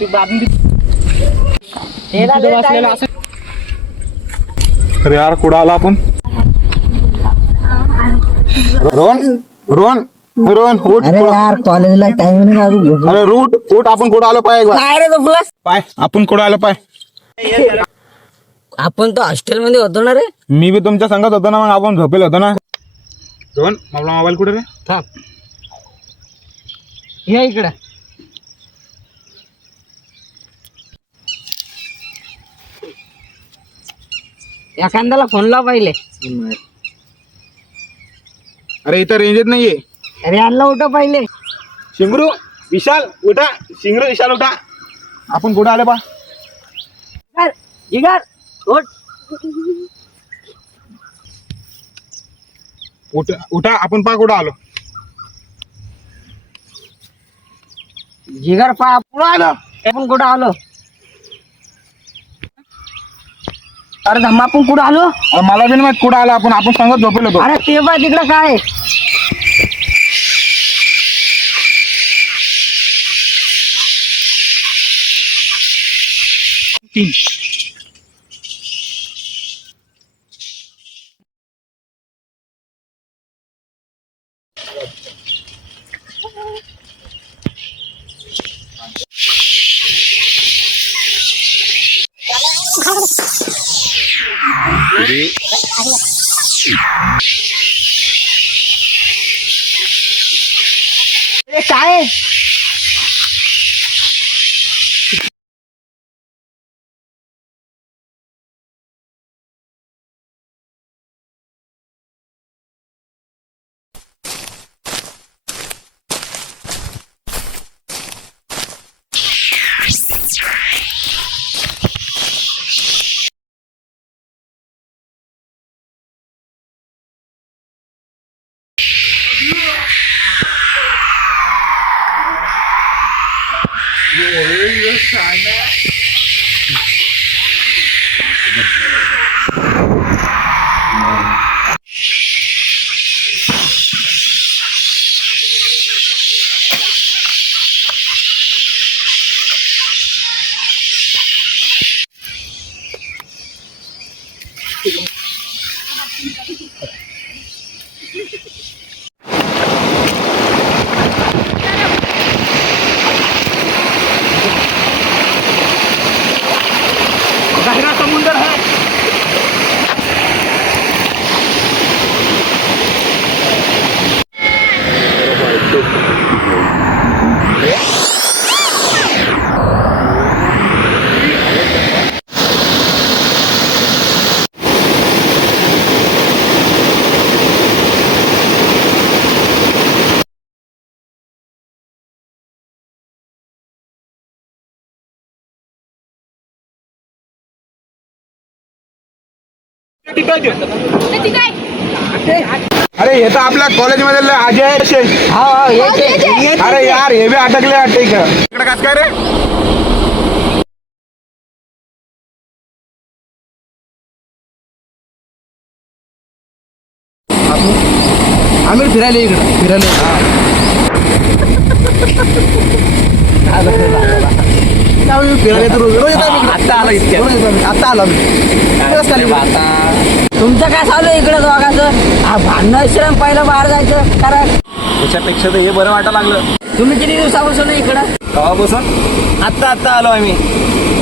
तू बाबी बसलेला असं. अरे यार कुठं आला आपण? रोहन रोहन रोहन उठ. अरे यार कॉलेजला टाइम नाही अजून. अरे रूट उठ, आपण कुठं आलो पाय एकदा. काय रे तो बस. पाय आपण कुठं आलो पाय. आपण तो हॉस्टेल मध्ये होतो ना रे. मी बी तुमच्या संगत होतो ना, मग आपण झोपेल होतो ना. रोहन आपला मोबाईल कुठे रे? थांब या इकडं. एखाद्याला फोन लाव पहिले. अरे इथं रेंजच नाहीये. अरे आणला उठा पहिले. शिंगरू विशाल उठा. शिंगरू विशाल उठा. आपण कुठं आलो पा? इगर उठ. उठा आपण पा कुठं आलो. जिगर पा पुढं आलो. आपण कुठं आलो? अरे धम्मा आपण कुठं आलो? अरे मला बी नाही माहित कुठं आलो आपण. आपण संगत झोपेल होतो. अरे ते बा तिकडं काय? काय? गहरा समुंदर है. अरे हे तर आपल्या कॉलेज मध्ये अजय आहे. अरे यार हे बी अटकले वाटते इकडे. काच काय रे? आम्ही फिरायला इकडं फिरायला. आता आला इतक्या. आता आलो तुमचं काय चालू आहे इकडं दोघांचं? भांडण श्रम पहिलं बाहेर जायचं कारण त्याच्यापेक्षा तर हे बरं वाटायला लागलं. तुम्ही किती दिवसापासून इकडं? गावापासून आत्ता आलो आम्ही.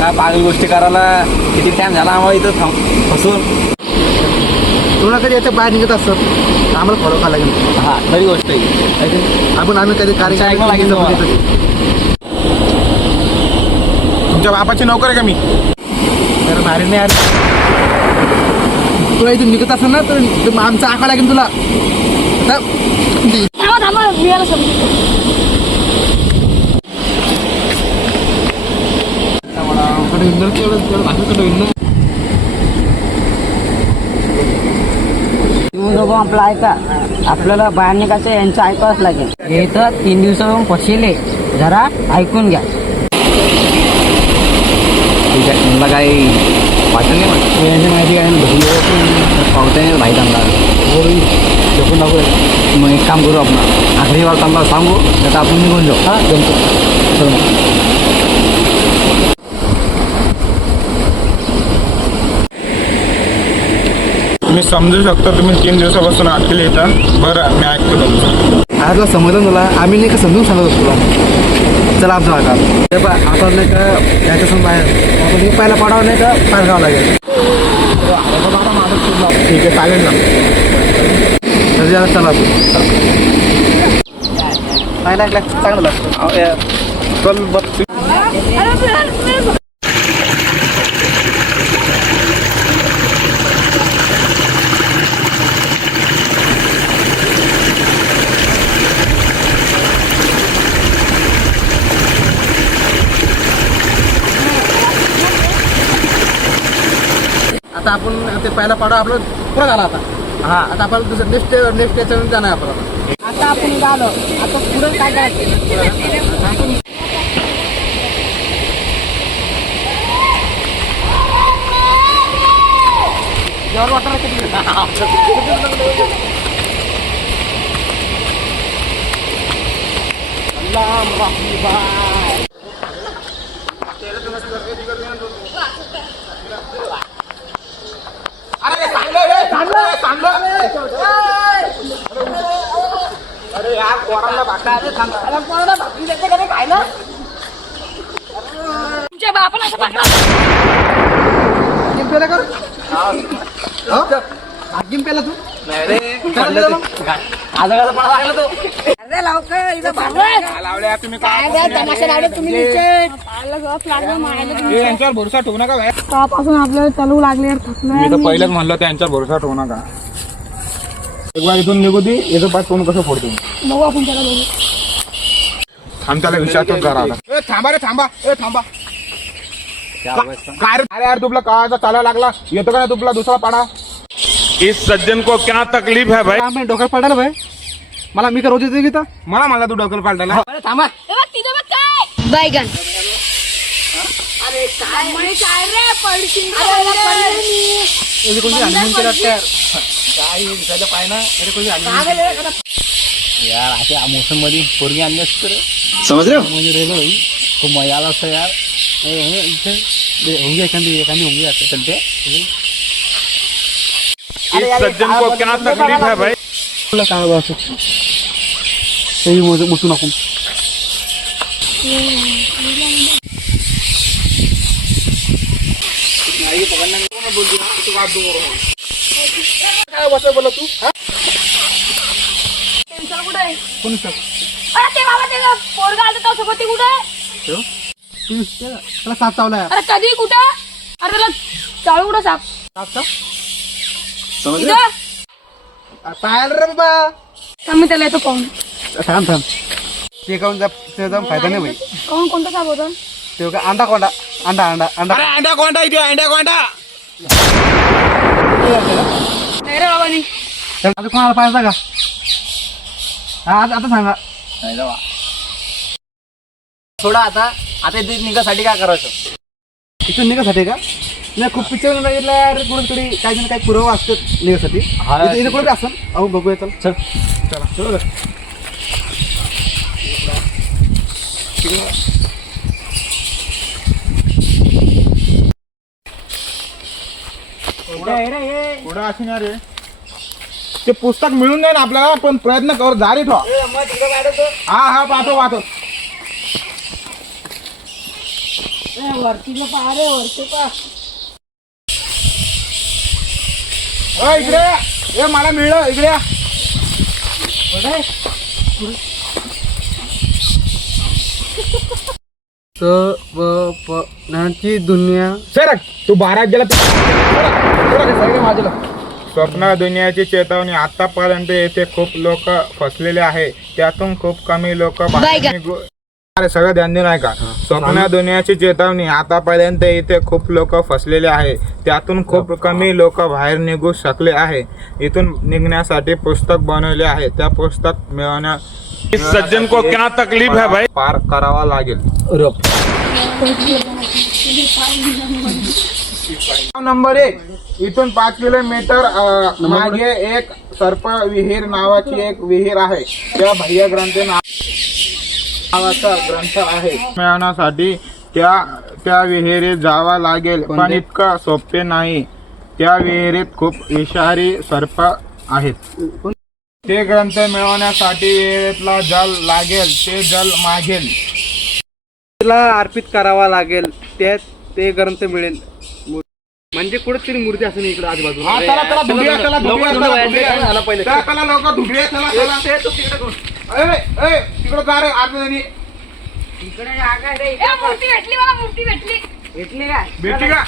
काय पागल गोष्टी करायला किती टाइम झाला आम्हाला इथं फसून. तुला कधी याच्या बाहेर निघत असतं आम्हाला फॉलो करायला लागेल. हा खरी गोष्ट आहे. आम्ही कधी कार्यक्रम ऐकलं लागेल तुम्हाला. तुमच्या बापाची नोकर आहे का मी? तर बाहेर नाही आलं तुला इथून निघत असेल ना तर आमचा आका लागेल तुला. आपलं ऐका. आपल्याला बाहेर निघायचं यांचं ऐकावंच लागेल. हे तर 3 दिवसापासून फसिले. जरा ऐकून घ्या. ठीक आहे मला काही वाटत नाही. माहिती काय पावता नाही माहीत आम्हाला. मग एक काम करू आपण आखरी वार आम्हाला सांगू. आता आपण निघून जाऊ. हा जमतो. चल मग. मी समजू शकतो तुम्ही 3 दिवसापासून आटले इथं. बरं मी ऐकतो तुमचं. आज तुला समजलं तुला आम्ही नाही का समजून सांगत होतो तुला. चला आमचा भागा ते पण आता नाही का याच्यासून बाहेर आपण पहिला पडावं नाही का पार घ्यावं लागेल. ठीक आहे चालेल ना. तर चला पहिला चांगलं लागतं. चल बघ. आता आपण ते पहिला पाडा आपलं पुरा झाला आता. हा आता आपण दुसरं नेक्स्ट याच्यावर जाणार आपण. आता आपण झालो आता पुढे काय करायचं. अरे यार पोरांना भाका तुमच्या बापाला असं पाठवा. गेम पेला कर गेम पेला तू अरे लवकर इथं भांडण. लावल्या तुम्ही काय तमाशा लावले तुम्ही यांच्यावर भरोसा ठेवू नका बाहेर. तेव्हापासून आपल्याला चालू लागले मी तर पहिलेच म्हणलं त्यांच्यावर भरोसा ठेवू नका. एक बार इथून निघू दे. याचं पाठ कोण कसं फोडतो बघू आपण त्याला बघू. थांब त्याला विचारतोच जरा आता. थांबा रे थांबा. थांबा काय रे? अरे यार तुला काळाचा चालायला लागला. येतो का ना तुला दुसरा पाडा. इस सज्जन को क्या तकलीफ है भाई. आम्ही डोक्यात पडायला भाई मला मी का रोज येते तिथं. मला म्हणला तू डोकल पालटायला. थांबा ए बघ तिथं बघ काय बैगन. अरे काय रे पडशील कोणती हनुमान केला काय दिसायला पाय ना. अरे कोणती हनुमान यार अशा मोसम मध्ये पोरगी आणली असते रे. समज रे म्हणजे रेलो खूप मजा आला असतं यार. होंगी एखादी होंगी आता चलते. इस सज्जन को क्या तकलीफ है भाई. तुला काय बघ असं मोठू नको. काय बसा बोला तू. टेन्शन कुठे आहे? कोणी सर अरे ते बाबा ते पोरगा आलं तर सोबत कुठे आहे? त्याला साथ चावला अरे कधी कुठं? अरे त्याला चालू कुठं साप समज इथं? पाहायला रे बाबा. थांब मी त्याला येतो पाहून. थांब ते काऊन ते जाऊन फायदा नाही भाई. काहून कोणता साप होता? ते का अंडा कोंडा अंडा अंडा अंडा अरे अंडा कोंडा इथे अंडा कोंडा. नाही रे बाबानी. आता कोणाला पाहायचा का. हा आता सांगा. सोडा आता इथे निघासाठी काय करायचं. इथून निघासाठी का नाही खूप पिक्चर बघितलं यार. कुठे काही जण काही पुरावा असतात निघासाठी. इथे कुठे असं अहो बघूया चल. चला चला पुढं असणार रे. ते पुस्तक मिळून जाईल आपल्याला पण प्रयत्न कर. जारी ठेवा. हा पाहतो. वरती पहा रे वरती पहा. इकडे मला मिळलं इकडे. नाची दुनिया सर तू 12 गेला. स्वप्न दुनियाची चेतावणी. आतापर्यंत येथे खूप लोक फसलेले आहे. त्यातून खूप कमी लोक अरे सगळं ध्यान देऊ नाही का. स्वप्न दुनियाची चेतावणी. आतापर्यंत इथे खूप लोक फसलेले आहे. त्यातून खूप कमी लोक बाहेर निघू शकले आहे. इथून निघण्यासाठी पुस्तक बनवले आहे. त्या पुस्तक मिळवण्या इस सज्जन को क्या तकलीफ है भाई. पार करावा लागेल. नंबर 1 इथून 5 किलोमीटर मागे एक सर्प विहीर नावाची एक विहीर आहे. त्या बाह्य ग्रंथ नावाचा ग्रंथ आहे. मिळवण्यासाठी त्या विहिरीत जावा लागेल पण इतकं सोपे नाही. त्या विहिरीत खूप विषारी सर्प आहेत. ते ग्रंथ मिळवण्यासाठी विहिरीतला जल लागेल ते जल मागेल. तिला अर्पित करावा लागेल ते ग्रंथ मिळेल. म्हणजे कुठेतरी मूर्ती असेल इकडे आजूबाजूला. चला धुडूया, चला धुडूया, चला धुडूया. झाला पहिले. चला लवकर धुडूया, चला चला. तिकडे जा रे आतमध्ये. इकडे जागा आहे रे. ए, मूर्ती भेटली मला, मूर्ती भेटली. भेटली काय? भेटली का?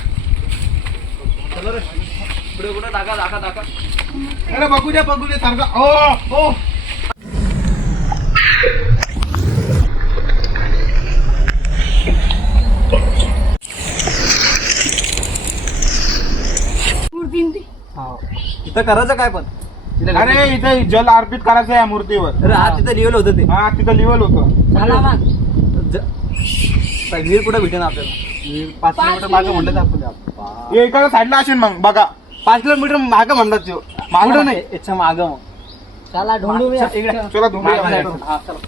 पुढे कुठे दाखा अरे बघू द्या सारखं. हो मूर्ती इथं करायचं काय पण? अरे इथे जल अर्पित करायचं आहे मूर्तीवर. अरे आज तिथं लिहिलं होतं ते. हा तिथं लिवल होतं. चला मग. विहीर कुठे भेटेन आपल्याला? 5 किलोमीटर मागे म्हणलं आपण. हे एका साईडला असेल मग बघा. 5 किलोमीटर मागे म्हणतात तो. मागं नाही याच्या मागं मग. चला ढोंढूया. चला धुडूया. हा, चला.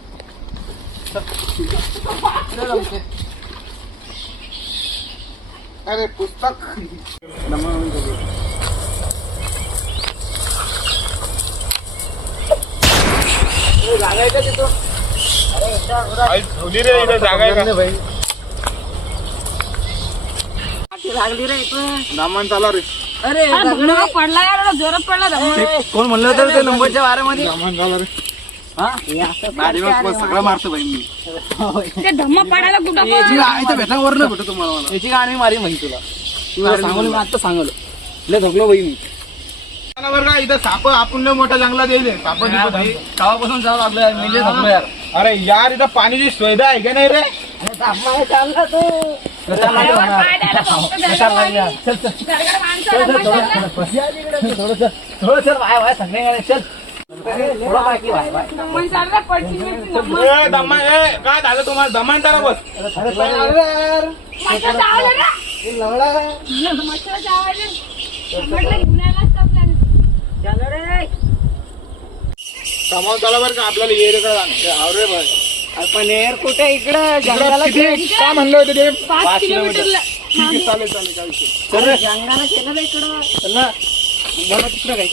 अरे पुस्तक ठेवली रे इथे जागा आहे का? लागली रे इथं. दामन चाला रे. अरे धबधबा पडला यार, जोरात पडला धबधबा. कोण म्हणलं होतं ते नंबरच्या वाऱ्यामध्ये? दामन चाला रे. सगळं मारतो भाई मी. ते धम्म पडायला कुठं पण. इथं भेटा वर नाही भेटतो तुम्हाला मला. याची गाणी मारी माहिती तुला सांगलो मी आता सांगलो. लय धकलो बाई मी. चला बरं का इथं साप आपण लय मोठ्या जंगलात येईल. साप गावापासून जावं लागलं मी लय धकलो यार. अरे यार इथं पाण्याची सुविधा आहे का नाही रे? चालला तो. पाय द्यायला फक्त गडगड माणसं धम्म चाललं. थोडं चल वाय सांगणे चल. थोडं बाकी वाय धम्म चाललं, पडची बिडची धम्म. ए दमान काय झालं तुम्हाला? दमान करा बस. मच्छर चावलं रे. मच्छर चावायले. म्हटलं घेऊन यायलाच तर आपल्याला. चला रे. सामान चला बरं का आपल्याला येरीकडे जाणं. अरे भाई आपण एअर कुठे इकडं जंगलात काय म्हणलं होतं ते? 5 किलोमीटरला. ठीक आहे, चालेल काय विषय. जंगलात केलं रे इकडं. चल ना. मला तिकडे काय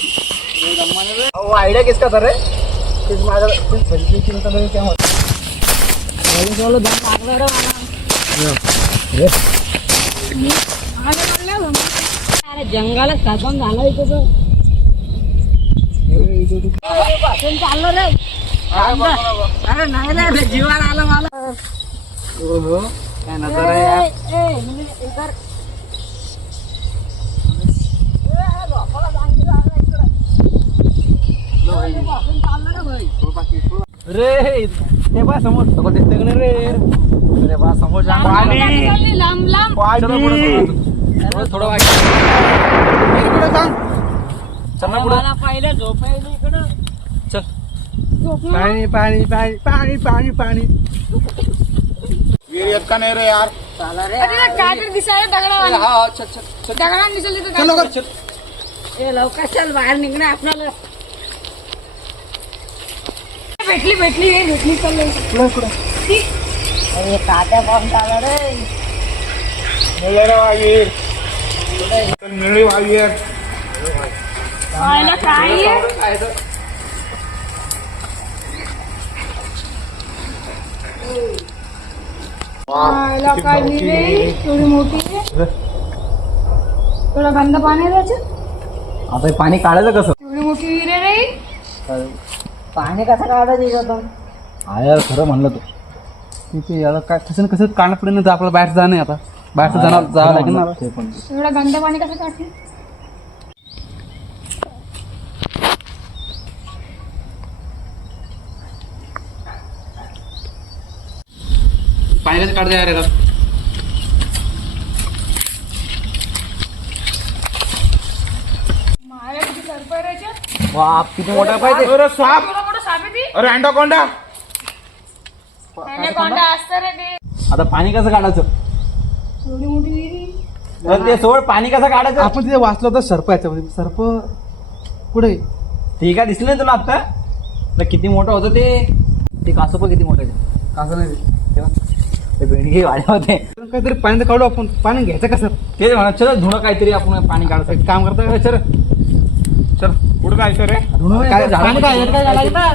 आयडिया किसका तर रे? लागलं रे मला. अरे जंगलात खतम झालं इथं. चाललं रे. अरे नाही रे जीवन आलं मला. काय नजर आहे यार. रे ते बा समोर सगळं दिसतंय का नाही रे? अरे बा समोर जा. लांब लांब. थोडं वाईट. चल ना पुढं. मला पाहिलं झोपायला इकडं. चल. पाणी पाणी पाणी पाणी पाणी पाणी. विहीर येत का नाही रे यार? चला रे. अरे काहीतरी दिसायला दगडावानी. हा चल. दगडावानी दिसलं तिथं चल लवकर. काय. ए लवकर चल बाहेर निघणं आपल्याला. भेटली चाललंय. अरे तात्या पाहून चालला रे. मिळलं रे वाघीर. मिळली वाघीर. पाहायला काय आहे? पाहायला काय लिहिलंय? एवढी मोठी आहे. थोडा गंद पाणी आहे त्याच्यात. आता हे पाणी काढायचं कसं? एवढी मोठी विहीर आहे रे. पाणी कसं काढत इथं? हा यार खरं म्हणलं तू. तिथे याला काय कसं काढणं पडेल ना. आपल्याला बाहेर जाणं आता. बाहेर जावं लागेल ना. ते पण एवढं गंद पाणी कसं काढते? पाणी कसं काढता यार याला. माझ्या किती सर्प आहे रे याच्यात? बाप किती मोठा पाहिजे. अरे साप. एवढा मोठा साप आहे ती. अरे अँडाकोंडा. कोणता असतं रे ते? आता पाणी कसं काढायचं? एवढी मोठी विहीर आहे. तर ते सोड पाणी कसं काढायचं? आपण तिथे वाचलो होतं सर्प याच्यामध्ये. सर्प कुठे? ते काय दिसलं नाही तुला आता? तर किती मोठं होतं ते. ते कासोपं किती मोठं आहे ते. असं नाही. भेंडकी वाढे होते काहीतरी पाणी काढू आपण. पाणी घ्यायचं कसं? ते म्हणा चल धुणं काहीतरी आपण पाणी काढतो. एक काम करता चल चल कुठं जायचं रे? धुणं काय पाणी काय काय झालं ना?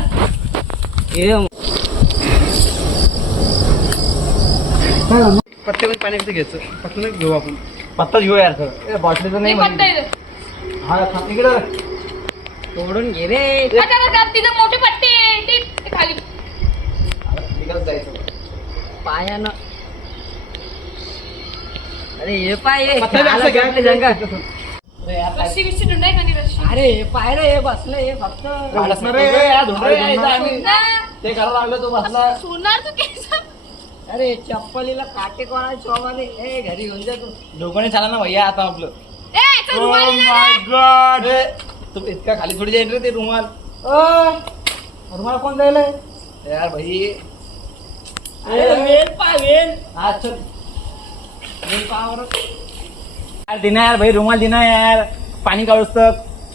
पत्त्यामध्ये पाणी कसं घ्यायचं? पत्त्याने घेऊ आपण. पत्ताच घेऊ यार सर. बॉटलीचं नाही पत्ता म्हणजे. इथं. हा इकडं तोडून घे रे. आता तिथं मोठी पट्टी आहे ते खाली. निघत जायचं. पायानं. अरे हे पाय हे. पत्ता बी असं आला घ्या. आपली जंगा. रस्सी बिस्सी डुंडाय का नाही रस्सी? अरे हे पाय रे हे बसलं हे फक्त. बसणार रे, या धुणं यायचं आम्ही. ना. ते करायला लागलं तो बसला. सोनार तू केस. अरे चप्पलीला काटे कोणाला शोभाने. ए घरी घेऊन जा तू. डोकाने चाला ना भैया आता आपलं. ए चल रुमाल Oh दे my ना. God. तू इतका खाली थोडी जाईल रे ते रुमाल. रुमाल कोण जायला? यार भाई अरे वेल पाय वेल. हा चल यार दिना यार भाई रुमाल दिना यार. पाणी काढूस तर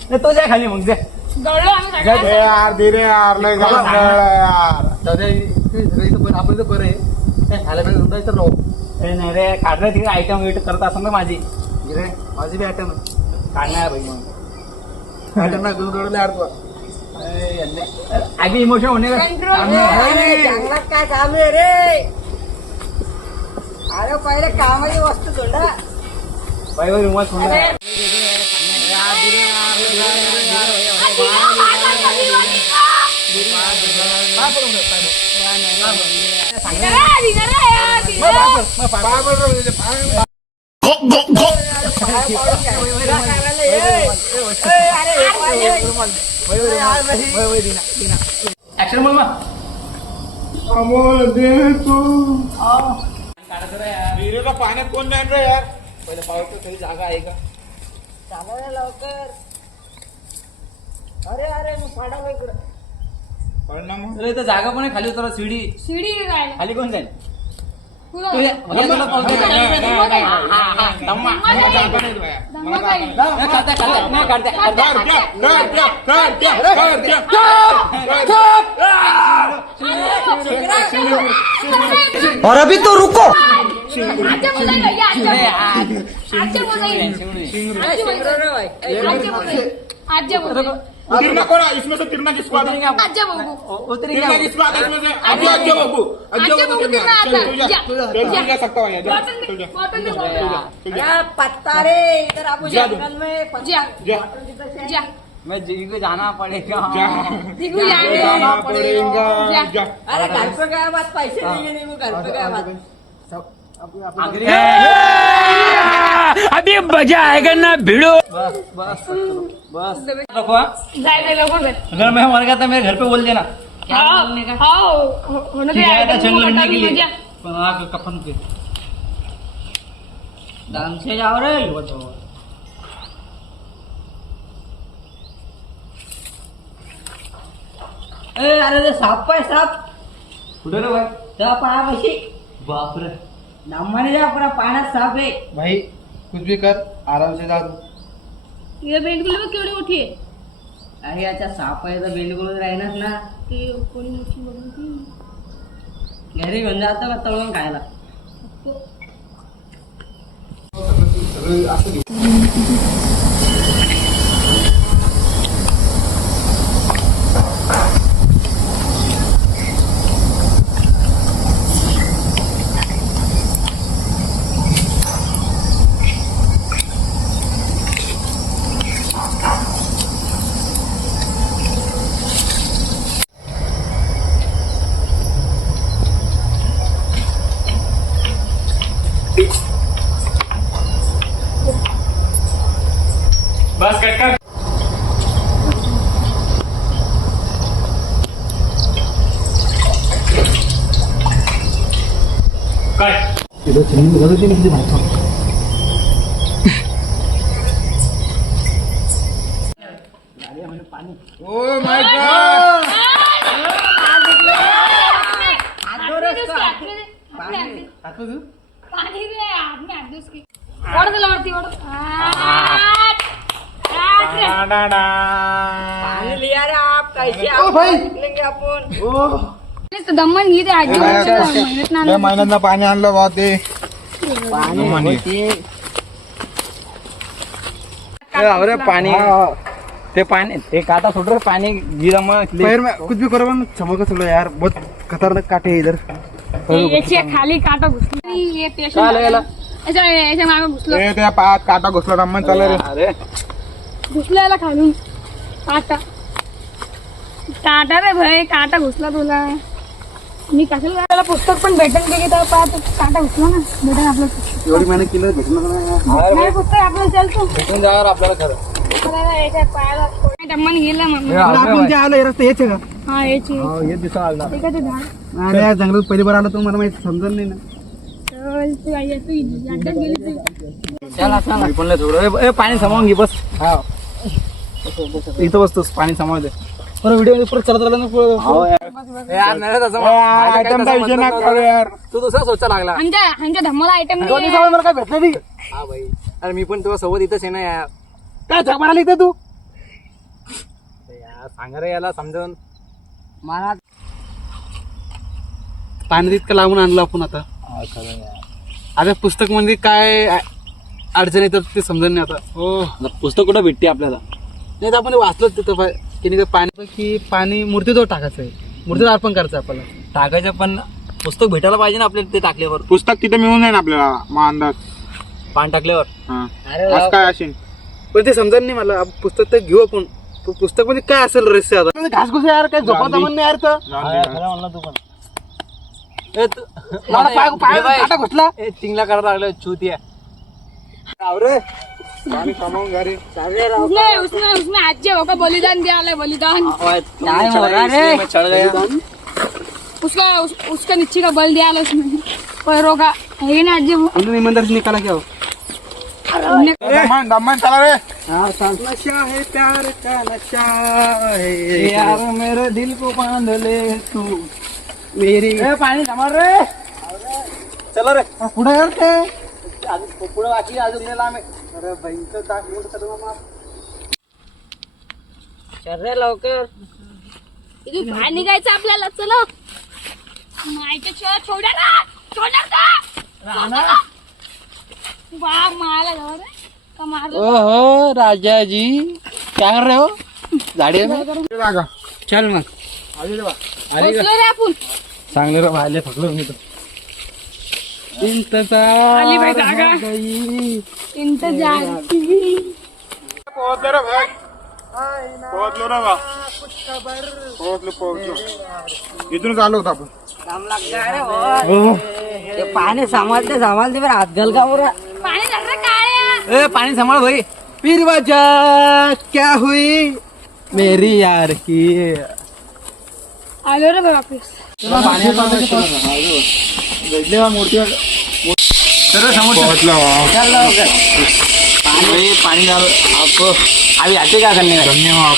नाही तो जा खाली मग जा. दौडलो आम्ही ए सगळे. यार धीरे यार लय घाण झालं यार. दादा इथं पण आपण इथं बरं आहे. काय खायला पाहिजे धुंडायचं राहू. ए नाही रे काढ रे तिकडे आयटम वेट करत असं ना माझी. गिरे माझी बी आयटम काढणार भाई मग आयटम ना दूध ओढले यार तू. आगे इमोशन होणे का? कंट्रोल. अरे, जंगलात काय काम आहे रे? अरे पहिले कामाची वस्तू थोडा. भाई भाई रुमाल सोडणार. ऍक्शन बोल मग. अमोल दे तू. विहिरीला पाण्यात कोण नाही रे यार. पहिले पावतो काही जागा आहे का? चालव रे लवकर. अरे अरे मग पाडा इकडं. पडना मग. अरे इथं जागा पण आहे खाली उतरा सीडी. शिडी काय? खाली कोण जाईल? तुला तू ये. मला तुला call केला. धम्मा काय? धम्मा काय? नाही काढता, काढता. नाही काढता, काढता. कर द्या, कर द्या, कर द्या, कर द्या. और अभी तो रुको. आजच्या बोलायला या नाही, आजच्या. आजच्या बोलायला. आजच्या बोलायला. तिरना कौन है? इसमें से तिरना किसको आता है? आजच्या बघू. उतरेंगे तिरना आप. किसको आता है इसमें से? अज्जो बाबू. आजच्या बघू तिरना चल आता. तू जा. चल तू जा सकता है. जा. बॉटल चल दे. जा. बॉटल दे. चल बॉटल जा. चल जा. अरे पत्ता रे इधर आपको जा दो. जंगल में पत्ता. जा. जा. जा. मैं जिगो जाना पड़ेगा. जा. दिखू जाने. जाना पड़ेगा. जा. जा. अरे घर पे गया बात पैसे नहीं है वो घर पे गया बात. आगरी. अभी मजा आएगा ना भिड़ो. बस बस बस रखो हाँ. जाए दे लोगों से. अगर मैं मर गया तो मेरे घर पे बोल देना. हाँ हाँ होने दे. ठीक है तुमको जंगल बता के दूँ लिए. जा. कफन के. ढंग से जाओ रे. ए अरे ते साप पाय साप. कुठे रे भाई? त्या पायापाशी बापरे. नामाने जा पुरा पाण्यात साप आहे. भाई कुछ भी कर आराम से जा तू. ये बेंडकुल में केवढी मोठी आहे. अरे याच्या साप आहे तर बेंडकुळच राहीनच ना. ते कोणी मोठी बघून ती. घरी घेऊन जातो का तळून खायला. बस कट कर. कट. तिथं चिमणी बघत होती ना किती भारी. Oh my God. पाणी रे आपने अभ्यास की ओढ दिला वरती ओढ. पानी लिया रे आप कैसे ओ भाई. निकलेंगे अपन. ओ दमन घे ते आजी मेहनत लय महिन्यात पाणी आणलं बा ते पाणी होते. अरे पाणी ते पाणी ते काटा सुट पाणी गिरा मग पैर में कुछ भी करो ना चमक चलो यार, बहुत खतरनाक काटे है इधर. याच्या खाली काटा घुसला हे पेशंट याच्या मागे घुसलो ते त्या पायात काटा घुसला दमन चालू रे. अरे घुसला याला खालून काटा काटा रे भाई काटा घुसला तुला. मी कशाला त्याला पुस्तक पण भेटेल की तर काटा घुसला ना भेटेल आपलं. एवढी मेहनत केलं भेटणार नाही. नाही पुस्तक आपल्याला चालतो भेटून जाणार आपल्याला खरं. आपल्याला याच्या पायाला दमन गेला मग आपण जे आलं हे रस्ते हेच आहे का? हा याची हे दिसा आला ते काय ते झाड आणि या जंगलात पहिली बार आलं तर मला माहिती समजलं नाही ना. चल तू आई तू एकदाच गेली तू. चला चला. मी पण लय थोडं ए, पाणी सामावून घे बस. इथं बसतोस पाणी सामावून दे. परत व्हिडिओ मध्ये परत चालत राहिला ना यार नाही रे तसं आयटम माझ्या विषय ना काय करू यार. तू दुसरा सोचा लागला. आमच्या धम्माला आयटम मला काय भेटलं नाही. हा भाई अरे मी पण तुझ्या सोबत इथंच आहे ना यार. काय झक मारायला इथे तू? यार सांग रे याला समजावून. मला पाण्यात इतकं लावून आणलं आपण आता. आता पुस्तक मध्ये काय अडचण येतात ते समजत नाही आता. हो पुस्तक कुठं भेटते आपल्याला. नाही तर आपण वाचलं तिथं की नाही पाणी की पाणी मूर्तीजवळ टाकायचं आहे, मूर्तीला अर्पण करायचं आहे आपल्याला. टाकायचं पण पुस्तक भेटायला पाहिजे ना आपल्याला ते टाकल्यावर. पुस्तक तिथे मिळून जाईल आपल्याला मग अंदाज. पाणी टाकल्यावर हा असं काय असेल पण ते समजत नाही मला. पुस्तक तर घेऊ आपण. पुस्तक मध्ये काय असेल रहस्य आता. घासघुस यार काय झोपा जमन नाही यार तर. म्हणला तू पण. मला पाय काटा घुसला. चिंगला करायला लागलं चूती आहे. पाणी कमावून घरी. उसने आज होगा बलिदान दिया है बलिदान टाइम हो रहा रे. चढ़ गया. उसका नीचे का बल दिया है उसने पैरों का है ना आज इन्होंने ईमानदारी से निकाला क्या हो? दमन चला रे. नशा है प्यार का नशा है यार मेरे दिल को बांध ले तू. मेरी. पाणी थांबव रे. चला रे. पुढे यार ते. पुढे वाची अजून नेला आम्ही. अरे भयंकर काय मोठं कदम मार. चल रे लवकर. इथून बाहेर निघायचं आपल्याला. चलो मायच्या छोड्या का बा मारला जाऊ रे का मारलं. ओहो राजा जी क्या कर रहे हो? झाडे में जागा. चल मग. बसलो रे आपण. चांगलं रे बाहेर थकलो मी तर. आली बाई जागा. इंतजार पोहोचलो रे भाई. पोहोचलो रे बा. पोहोचलो. इथून चालू होतो आपण. ते पाणी सांभाळते बरं हात घाल का बरं. पाणी धर रे काळ्या. ए पाणी सांभाळ भाई. फिर वजह क्या हुई मेरी यार की. आलो रे वापस. पोहोचलो. पाणी घाल आम्ही आते काय करणे. धन्यवाद.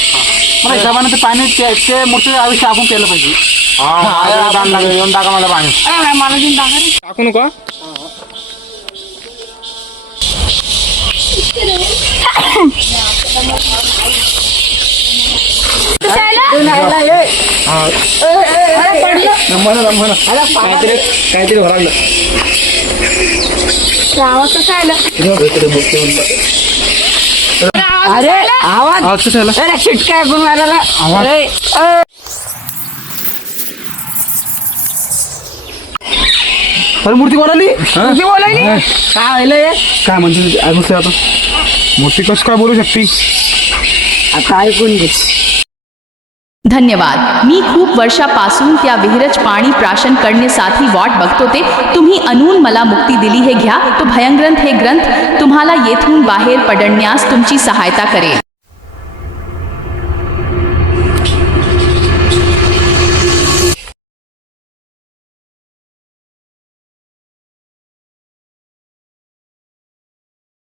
मला हिशोबाने ते पाणी ते मोठे आयुष्य आपण केलं पाहिजे. हा दान लागेल. येऊन टाका मला पाणी. मला देऊन टाका रे. टाकू नका. काहीतरी भरागलं. आवाज कसा आला. अरे आवाज. अरे शिटका ऐकून मारायला. अरे अरे मूर्ती कोणाली? काय व्हायलंय. काय म्हणते अगोदर आता मोठी कस काय बोलू शकते. आता ऐकून घे. धन्यवाद. मी खूप वर्षापासून त्या विहिरच पाणी प्राशन करण्यासाठी वाट बघत होते. तुम्ही आणून मला मुक्ती दिली. हे घ्या तो भयंग्रंथ. हे ग्रंथ तुम्हाला येथून बाहेर पडण्यास तुमची सहायता करेल.